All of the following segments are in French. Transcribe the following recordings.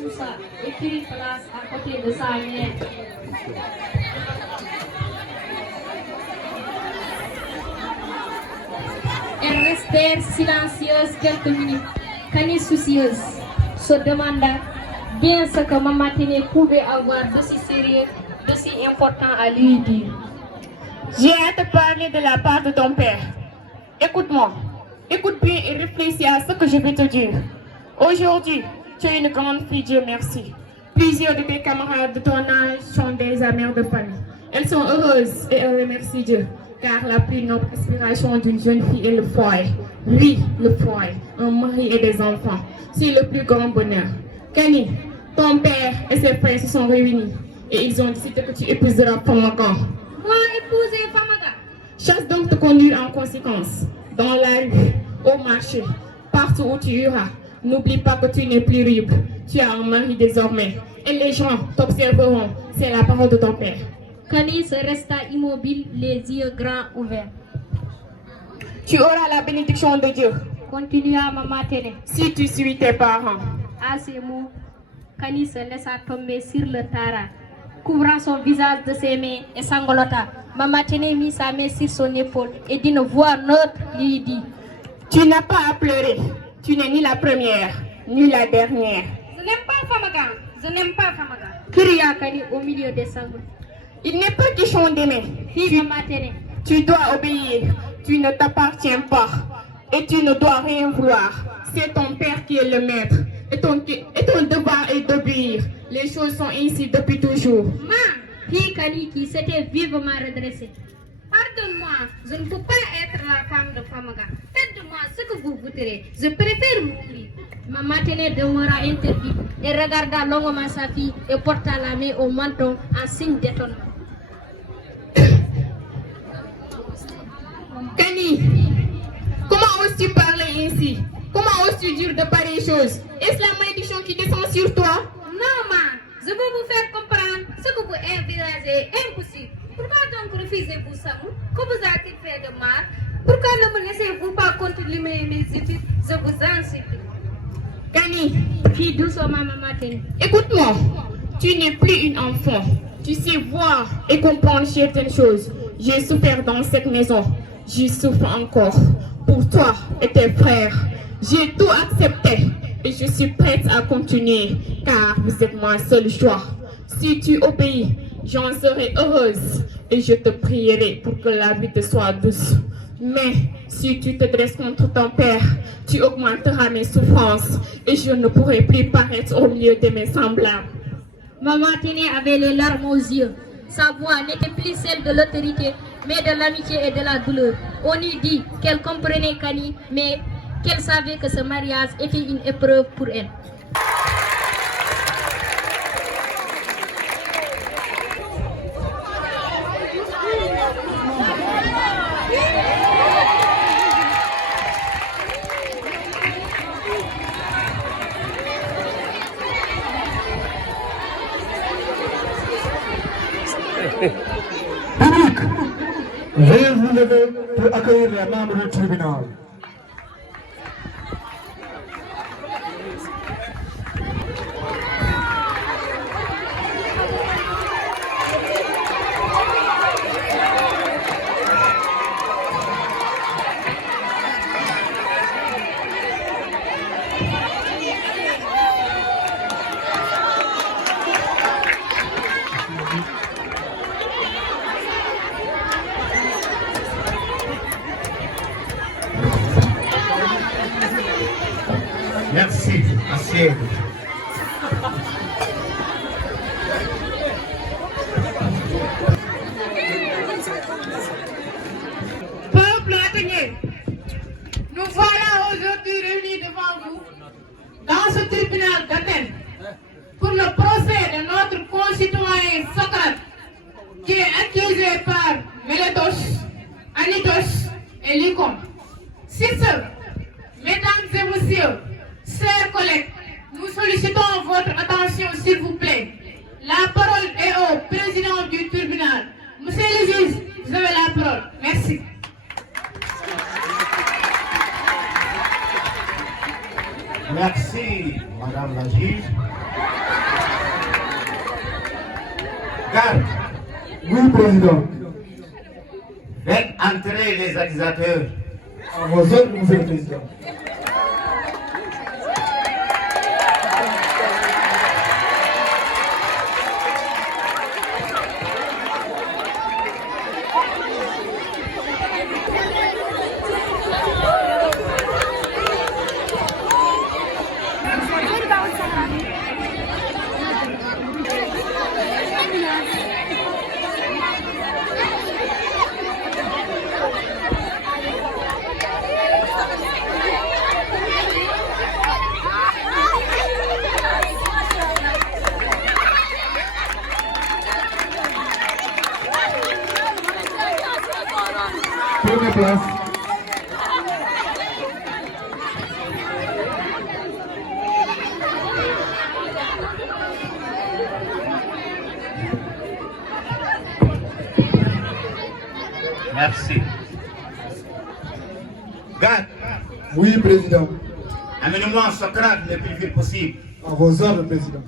Sousa et prit place à côté de sa mère. Elles restèrent silencieuses quelques minutes. Kani soucieuse se demanda bien ce que Maman Téné pouvait avoir d'aussi sérieux, d'aussi important à lui dire. J'ai à te parler de la part de ton père. Écoute-moi, écoute bien et réfléchis à ce que je vais te dire. Aujourd'hui, tu es une grande fille, Dieu merci. Plusieurs de tes camarades de ton âge sont des mères de famille. Elles sont heureuses et elles remercient Dieu, car la plus noble aspiration d'une jeune fille est le foyer. Oui, le foyer, un mari et des enfants, c'est le plus grand bonheur. Kani, ton père et ses frères se sont réunis et ils ont décidé que tu épouseras Famaga. Moi, épouser Famaga. Chasse donc te conduire en conséquence, dans la rue, au marché, partout où tu iras. N'oublie pas que tu n'es plus libre, tu as un mari désormais et les gens t'observeront, c'est la parole de ton père. Kani se resta immobile, les yeux grands ouverts. Tu auras la bénédiction de Dieu. Continua Maman Téné. Si tu suis tes parents. À ces mots, Kani se laissa tomber sur le tara, couvrant son visage de ses mains et sanglota. Maman Téné mit sa main sur son épaule et d'une voix neutre lui dit: Tu n'as pas à pleurer. Tu n'es ni la première, ni la dernière. Je n'aime pas Famaga. Je n'aime pas Famaga. Cria Kani au milieu des sanglots. Il n'est pas question d'aimer. Tu dois obéir. Tu ne t'appartiens pas. Et tu ne dois rien vouloir. C'est ton père qui est le maître. Et ton devoir est d'obéir. Les choses sont ainsi depuis toujours. Ma, fit Kani qui s'était vivement redressée. Pardonne-moi, je ne peux pas être la femme de Famaga. Faites-moi ce que vous voudrez. Je préfère mourir. Maman Téné demeura interdite et regarda longuement sa fille et porta la main au menton en signe d'étonnement. Kani, comment oses-tu parler ainsi? Comment oses-tu dire de pareilles choses? Est-ce la malédiction qui descend sur toi? Non, maman, je veux vous faire comprendre ce que vous envisagez est impossible. Pourquoi donc refusez-vous ça? Que vous a-t-il fait de mal? Pourquoi ne me laissez-vous pas continuer mes études? Je vous en supplie. Kani, Fit doucement Maman Téné. Écoute-moi, tu n'es plus une enfant. Tu sais voir et comprendre certaines choses. J'ai souffert dans cette maison. J'y souffre encore. Pour toi et tes frères, j'ai tout accepté. Et je suis prête à continuer, car vous êtes mon seul choix. Si tu obéis, j'en serai heureuse. Et je te prierai pour que la vie te soit douce. Mais si tu te dresses contre ton père, tu augmenteras mes souffrances. Et je ne pourrai plus paraître au milieu de mes semblables. Maman Téné avait les larmes aux yeux. Sa voix n'était plus celle de l'autorité, mais de l'amitié et de la douleur. On lui dit qu'elle comprenait Kani, mais qu'elle savait que ce mariage était une épreuve pour elle. Public, veuillez vous lever pour accueillir les membres du tribunal. Merci, asseyez-vous. Peuple athénien, nous voilà aujourd'hui réunis devant vous dans ce tribunal d'Athènes pour le procès de notre concitoyen Socrate qui est accusé par Mélétos, Anytos et Lycon. C'est ce, mesdames et messieurs, chers collègues, nous sollicitons votre attention s'il vous plaît. La parole est au président du tribunal. Monsieur le juge, vous avez la parole. Merci. Merci, Madame la juge. Garde, Oui, Président. faites entrer les accusateurs. À vos ordres, Monsieur le Président. Prenez place. Merci. Garde, Oui, Président. amenez-moi Socrate le plus vite possible. À vos ordres, Président.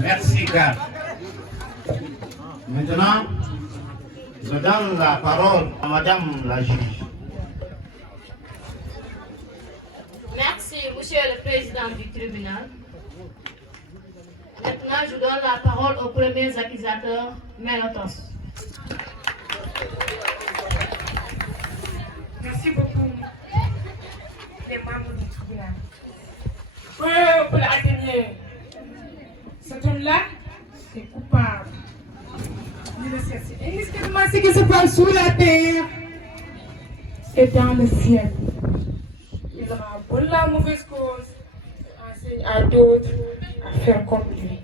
Merci, garde. Maintenant, je donne la parole à Madame la juge. Merci, Monsieur le Président du tribunal. Maintenant, je donne la parole aux premiers accusateurs, Mélotos. Merci beaucoup, les membres du tribunal. Peuple athénien, cet homme-là est coupable. Indiscutablement ce qui se passe sous la terre et dans le ciel. Il rend bonne la mauvaise cause et enseigne à d'autres à faire comme lui.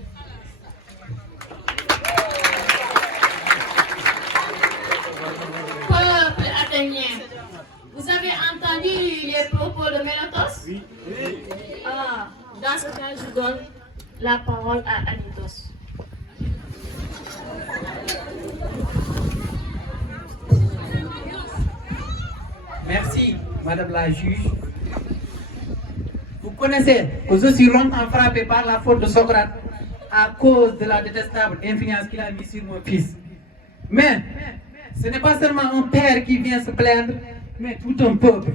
Peuple athénien, vous avez entendu les propos de Mélotos? Oui. Ah, dans ce cas, je donne la parole à Anitos. Merci, Madame la juge. Vous connaissez que je suis longtemps frappé par la faute de Socrate à cause de la détestable influence qu'il a mise sur mon fils. Mais ce n'est pas seulement un père qui vient se plaindre, mais tout un peuple.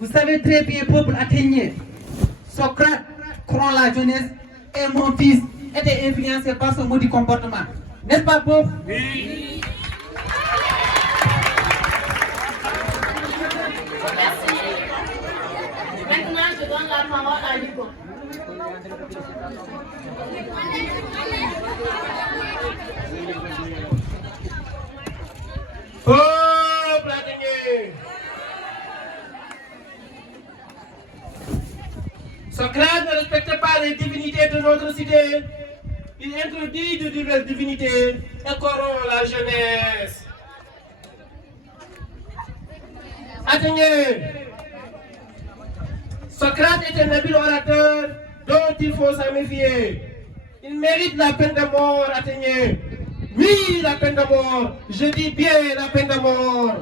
Vous savez très bien, peuple athénien, Socrate croit la jeunesse et mon fils était influencé par son maudit comportement. N'est-ce pas, peuple? Merci. Maintenant, je donne la parole à Lugo. Peuple athénien. Socrate ne respecte pas les divinités de notre cité. Il introduit de diverses divinités et corrompt la jeunesse. Athénien, Socrate est un habile orateur dont il faut s'en méfier. Il mérite la peine de mort, Athénien. Oui, la peine de mort. Je dis bien la peine de mort.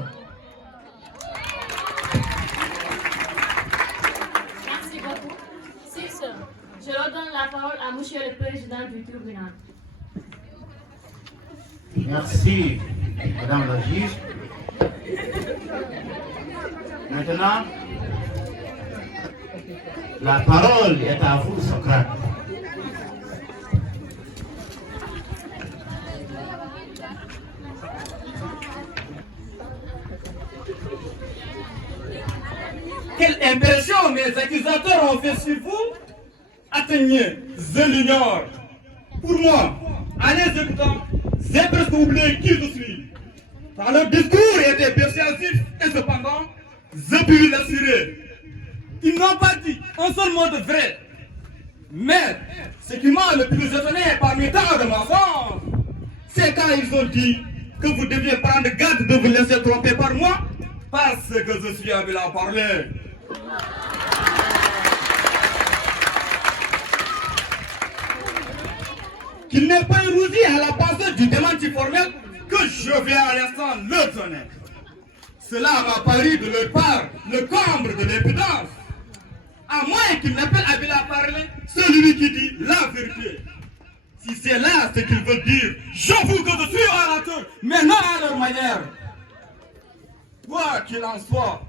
Merci beaucoup. Sur ce, je redonne la parole à Monsieur le Président du tribunal. Merci, Madame la juge. Maintenant, la parole est à vous, Socrate. Quelle impression mes accusateurs ont fait sur vous? Athénien, je l'ignore. Pour moi, en les écoutant, j'ai presque oublié qui je suis. Car leur discours était persuasif et cependant, je puis l'assurer. Ils n'ont pas dit mot de vrai. Mais ce qui m'a le plus étonné parmi tant de mensonges, c'est quand ils ont dit que vous deviez prendre garde de vous laisser tromper par moi, parce que je suis habile à parler. Qu'il n'est pas érudit à la pensée du démenti formel que je viens à l'instant le donner. Cela m'a paru de leur part le comble de l'impudence. À moins qu'il n'appelle habile à parler celui qui dit la vérité. Si c'est là ce qu'ils veulent dire, j'avoue que je suis orateur, mais non à leur manière. Quoi qu'il en soit,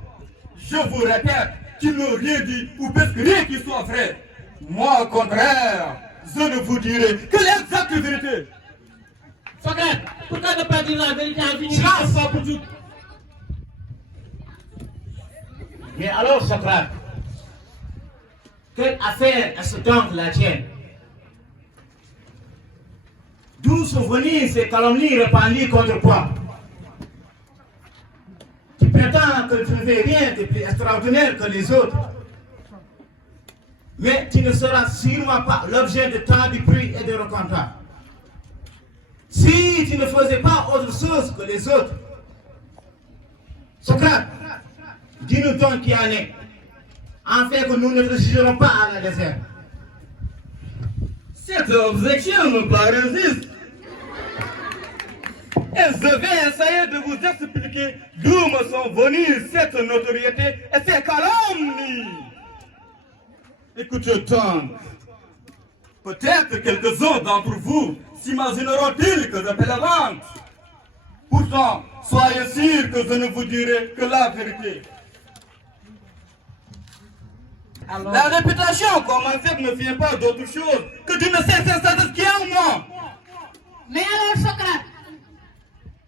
je vous répète qu'ils n'ont rien dit ou presque rien qui soit vrai. Moi, au contraire, je ne vous dirai que l'exacte vérité. Socrate, pourquoi ne pas dire la vérité en finir une fois pour toutes? Mais alors, Socrate, quelle affaire est-ce donc la tienne? D'où sont venues ces calomnies répandues contre toi? Tu prétends que tu ne fais rien de plus extraordinaire que les autres. Mais tu ne seras sûrement pas l'objet de tant de bruit et de rencontres. Si tu ne faisais pas autre chose que les autres. Socrate, dis-nous donc qui en est, en fait que nous ne te jugerons pas à la légère. Cette objection me paraît juste. Et je vais essayer de vous expliquer d'où me sont venues cette notoriété et ces calomnies. Écoutez donc, peut-être quelques-uns d'entre vous s'imagineront-ils que je plaisante. Pourtant, soyez sûrs que je ne vous dirai que la vérité. Alors, la réputation qu'on m'a faite ne vient pas d'autre chose que d'une certaine sagesse qui est en moi. Mais alors, Socrate,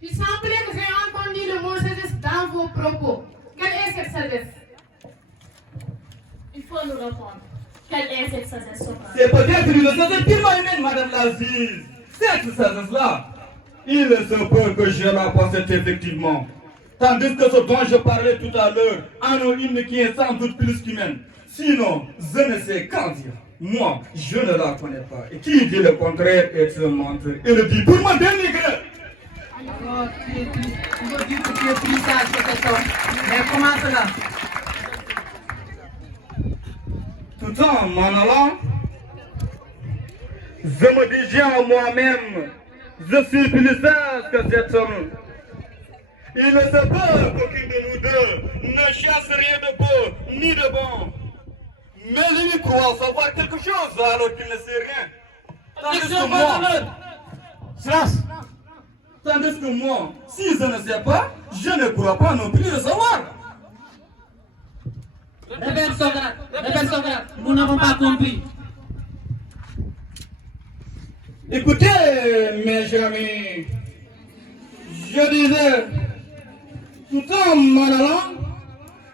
il semblait que j'ai entendu le mot sagesse dans vos propos. Quelle est cette sagesse? Il faut nous répondre. Quelle est cette sagesse, Socrate? C'est peut-être une sagesse purement humaine, Madame la juge. Cette sagesse-là, il se peut que je la possède effectivement. Tandis que ce dont je parlais tout à l'heure en a une qui est sans doute plus qu'humaine. Sinon, je ne sais qu'en dire. Moi, je ne la connais pas. Et qui dit le contraire est un menteur. Et le dit pour moi dénigrer. Alors, tu veux dire que tu es plus sage que cet homme. Mais comment cela? Tout en m'en allant, je me disais à moi-même, je suis plus sage que cet homme. Il ne se peut qu'aucun de nous deux ne chasse rien de beau ni de bon. Mais lui croit savoir quelque chose alors qu'il ne sait rien. Tandis que moi, si je ne sais pas, je ne crois pas non plus le savoir. Répète Socrate, nous n'avons pas compris. Écoutez, mes amis, je disais, tout en m'en allant,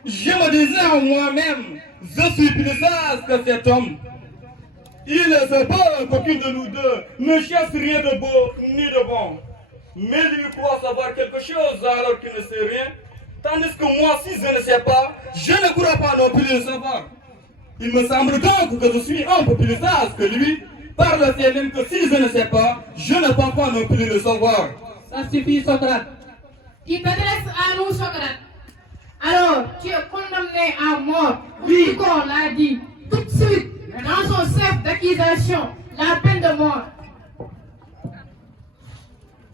je me disais en moi-même, je suis plus sage que cet homme. Il ne se peut qu'aucun de nous deux ne cherche rien de beau ni de bon. Mais lui croit savoir quelque chose alors qu'il ne sait rien. Tandis que moi, si je ne sais pas, je ne crois pas non plus le savoir. Il me semble donc que je suis un peu plus sage que lui, par le fait même que si je ne sais pas, je ne pense pas non plus le savoir. Ça suffit, Socrate. Tu t'adresses à nous, Socrate. Alors, tu es condamné à mort. Oui, qu'on l'a dit. Tout de suite, dans son chef d'accusation, la peine de mort.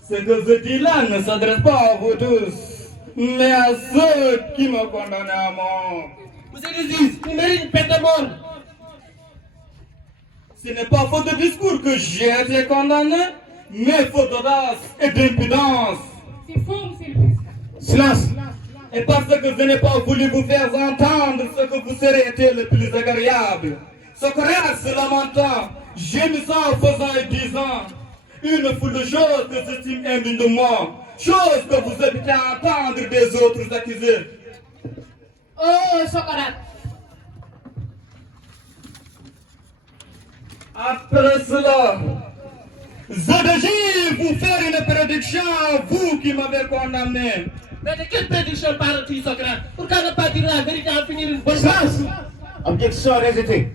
Ce que je dis là ne s'adresse pas à vous tous, mais à ceux qui me condamnent à mort. Vous êtes juge, il mérite une peine de mort. Ce n'est pas faute de discours que j'ai été condamné, mais faute d'audace et d'impudence. C'est faux, monsieur le président. Silence. Et parce que je n'ai pas voulu vous faire entendre ce que vous serez été le plus agréable. Socrate se lamentant, gémissant, faisant et disant une foule de choses que j'estime indignes de moi, choses que vous évitez à entendre des autres accusés. Oh, Socrate. Après cela, je désire vous faire une prédiction à vous qui m'avez condamné. Mais de quelle prédiction parles-tu, Socrate? Pourquoi ne pas dire la vérité en finir une bonne fois? Objection rejetée.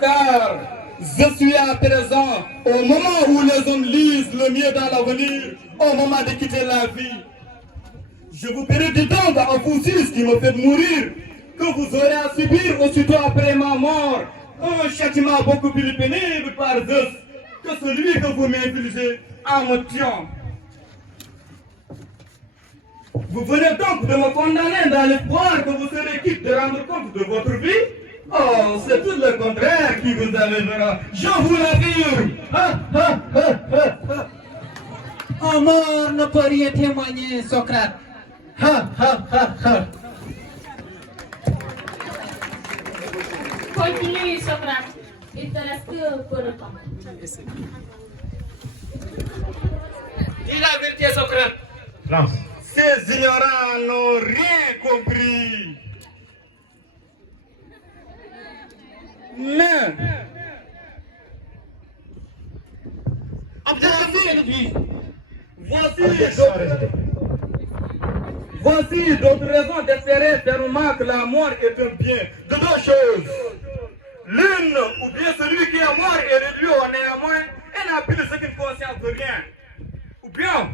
car je suis à présent au moment où les hommes lisent le mieux dans l'avenir, au moment de quitter la vie. Je vous paierai du temps à vous six qui me faites mourir, que vous aurez à subir aussitôt après ma mort, un châtiment beaucoup plus pénible par Zeus que celui que vous m'infligez en me tuant. Vous venez donc de me condamner dans l'espoir que vous serez quitte de rendre compte de votre vie? Oh, c'est tout le contraire qui vous arrivera, je vous l'assure. Un mort ne peut rien témoigner, Socrate. Continue, Socrate. Il te reste un peu de temps. Dis la vérité, Socrate. Ces ignorants n'ont rien compris. Mais, voici d'autres raisons d'espérer fermement que la mort est un bien. De deux choses. L'une, ou bien celui qui est mort est réduit au néanmoins et n'a plus ce qu'une conscience de rien. Ou bien,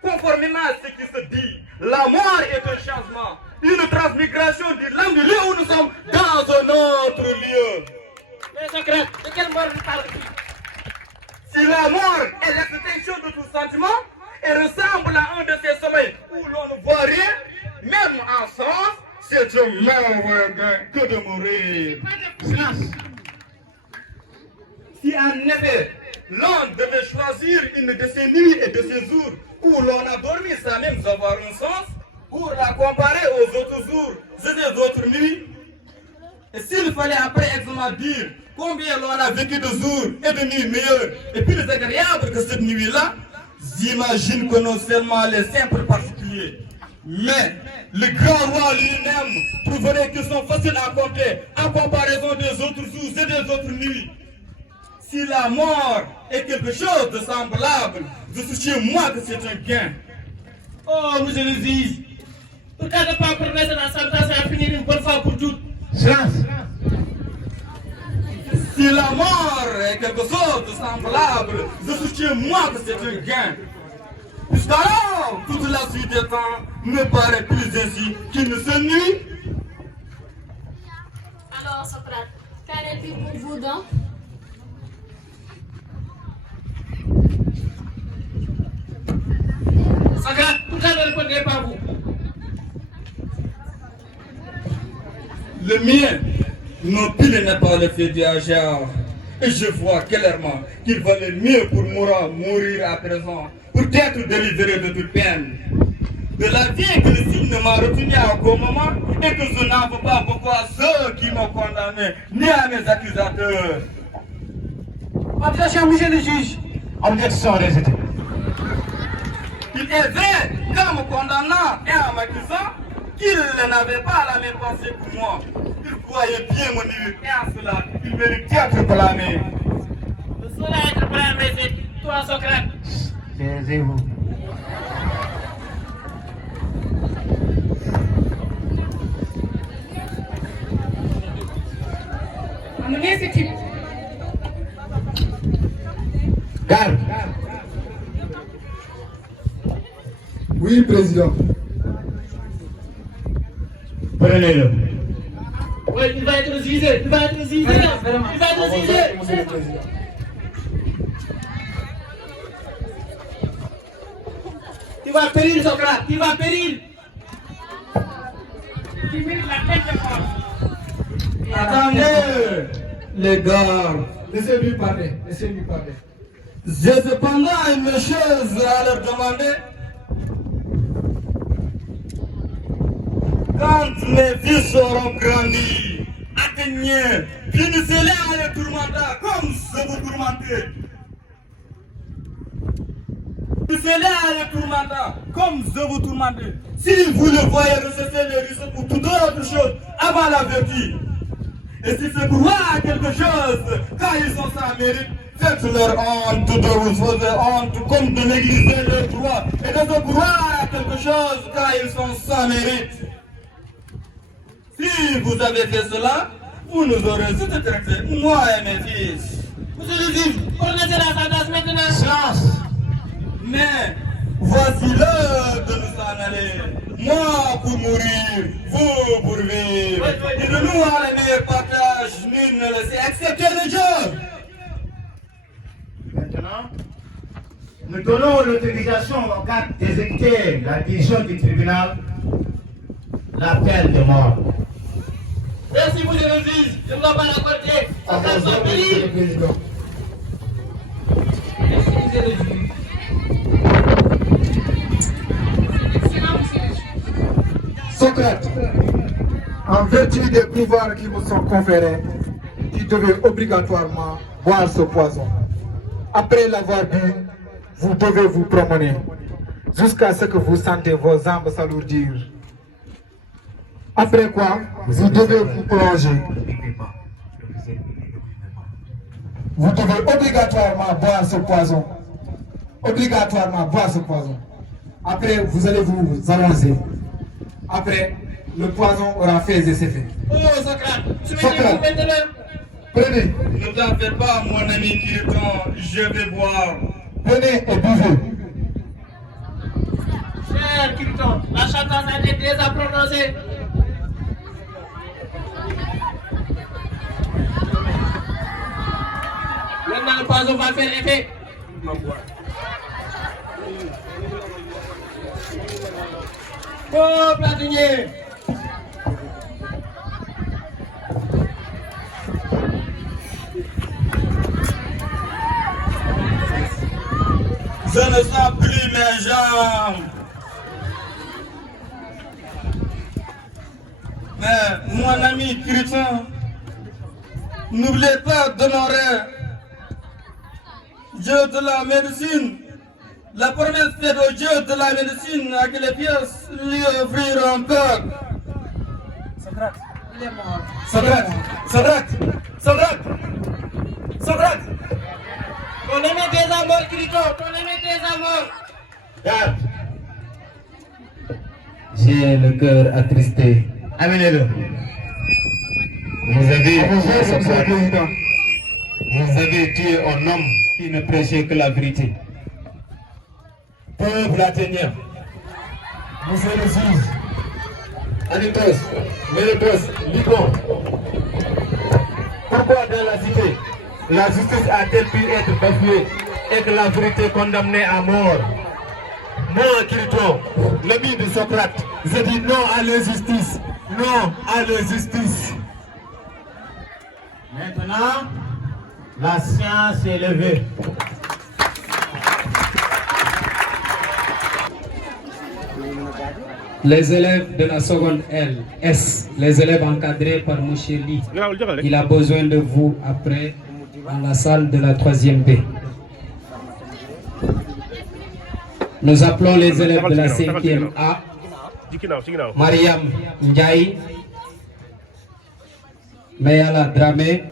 conformément à ce qui se dit, la mort est un changement, une transmigration de l'âme du lieu où nous sommes dans un autre lieu. Mais Socrate, de quelle mort nous parle-t-il? Si la mort est l'extinction de tout sentiment et ressemble à un de ces sommeils où l'on ne voit rien, même en sens, c'est un meilleur gain que de mourir. Si en effet, l'on devait choisir une de ces nuits et de ces jours où l'on a dormi sans même avoir un sens, pour la comparer aux autres jours et des autres nuits, et s'il fallait après examen dire combien l'on a vécu de jours et de nuits meilleurs et plus agréables que cette nuit-là, j'imagine que non seulement les simples particuliers, mais le grand roi lui-même prouverait qu'ils sont faciles à compter en comparaison des autres jours et des autres nuits. Si la mort est quelque chose de semblable, je suis chez moi que c'est un gain. Oh, monsieur le juge, pourquoi ne pas permettre la sentence à finir une bonne fois pour toutes? Si la mort est quelque chose de semblable, je suis chez moi que c'est un gain. Puisqu'alors, toute la suite des temps me paraît plus ainsi qu'une seule nuit. Alors, Socrate, qu'en est-il pour vous donc? Socrate, pourquoi ne répondrez pas vous? Le mien non plus n'est pas le fait du hasard. Et je vois clairement qu'il valait mieux pour moi mourir à présent, pour être délivré de toute peine. De la vie que le signe m'a retenu à aucun moment et que je n'en veux pas beaucoup à ceux qui m'ont condamné, ni à mes accusateurs. Objection, monsieur le juge. Objection rejetée. Il est vrai qu'en me condamnant et en m'accusant, qu'il n'avait pas la même pensée que moi. Il croyait bien mon nuire et en cela, il mérite d'être blâmé. Cela être blâmé, c'est toi, Socrate. Taisez-vous. Amenez ce type. Garde. Oui, président. Prenez-le. Oui, il va être jugé, il va être jugé, il va être jugé. Monsieur le président. Tu vas périr, Socrate, tu vas périr. Tu mérites la peine de mort. Attendez, les gars. Laissez-lui parler. Laissez-lui parler. J'ai cependant une chose à leur demander. Quand mes fils seront grandis, atteignés, finissez-les à les tourmenter comme je vous tourmentez. Finissez-les à les tourmenter comme je vous tourmentez. Si vous le voyez rechercher les risques ou toute autre chose avant la vertu, et si c'est pour voir quelque chose quand ils sont sans mérite, faites-leur honte de vous faire honte comme de négliger leurs droits et de se croire à quelque chose quand ils sont sans mérite. Si vous avez fait cela, vous nous aurez tout traité, moi et mes fils. Monsieur le juge, prononcez la sentence maintenant. Silence. Mais voici l'heure de nous en aller. Moi pour mourir, vous pour vivre. Et de nous à la meilleure partage, nul ne le sait, excepté le Dieu. Maintenant, nous donnons l'autorisation en cas d'exécuter la décision du tribunal, la peine de mort. Merci, monsieur le juge. Je ne dois pas l'accorder. À vos ordres, Monsieur le Président. Merci, monsieur le juge. Socrate, en vertu des pouvoirs qui me sont conférés, tu devais obligatoirement boire ce poison. Après l'avoir bu, vous devez vous promener jusqu'à ce que vous sentez vos jambes s'alourdir. Après quoi, vous devez vous plonger. Vous devez obligatoirement boire ce poison. Obligatoirement boire ce poison. Après, vous allez vous allonger. Après, le poison aura fait ses effets. Oh, Socrate, tu Socrate. me dis maintenant. Prenez, Ne t'en fais pas, mon ami Kirtan, je vais boire. prenez et buvez. Cher Kirtan, la sentence a été déjà prononcée. Maintenant, le poison va faire effet. Oh, Platinier! Je ne sens plus mes jambes. Mais mon ami Kirtan, n'oubliez pas d'honorer Dieu de la médecine. La promesse faite au Dieu de la médecine à que les pièces lui offriront encore. Socrate, il est mort. Socrate, Socrate, Socrate, Socrate. Ton ami est déjà mort, Kirtan. Ton ami est déjà mort. Garde. J'ai le cœur attristé. Amenez-le. Vous avez À vos ordres, Monsieur le Président. Vous avez tué un homme qui ne prêchait que la vérité. Peuple athénien, Monsieur le juge, Anytos, Mélétos, Libon, pourquoi dans la cité, la justice a-t-elle pu être bafouée et que la vérité condamnée à mort? Moi, Kirton, l'ami de Socrate, je dis non à l'injustice, non à l'injustice. Maintenant, la science est levée. Les élèves de la seconde L, S, les élèves encadrés par Moucheli, il a besoin de vous après dans la salle de la 3e B. Nous appelons les élèves de la 5e A, Mariam Ndiaye, Mayala Dramé,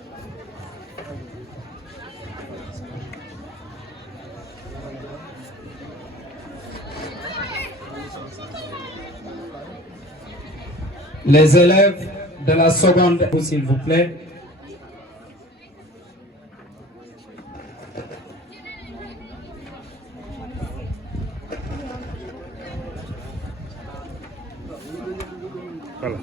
les élèves de la seconde, s'il vous plaît. Voilà.